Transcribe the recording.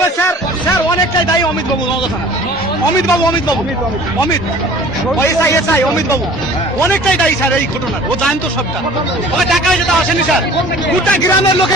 তবে sir sir অনেকটাই দায়ী অমিত বাবু অমিত বাবু অমিত বাবু অমিত এসআই এসআই অমিত বাবু। অনেকটাই দায়ী স্যার এই ঘটনার। ও জানতো সবটা। ওকে টাকা হয়েছে তা আসেনি স্যার। গোটা গ্রামের লোকে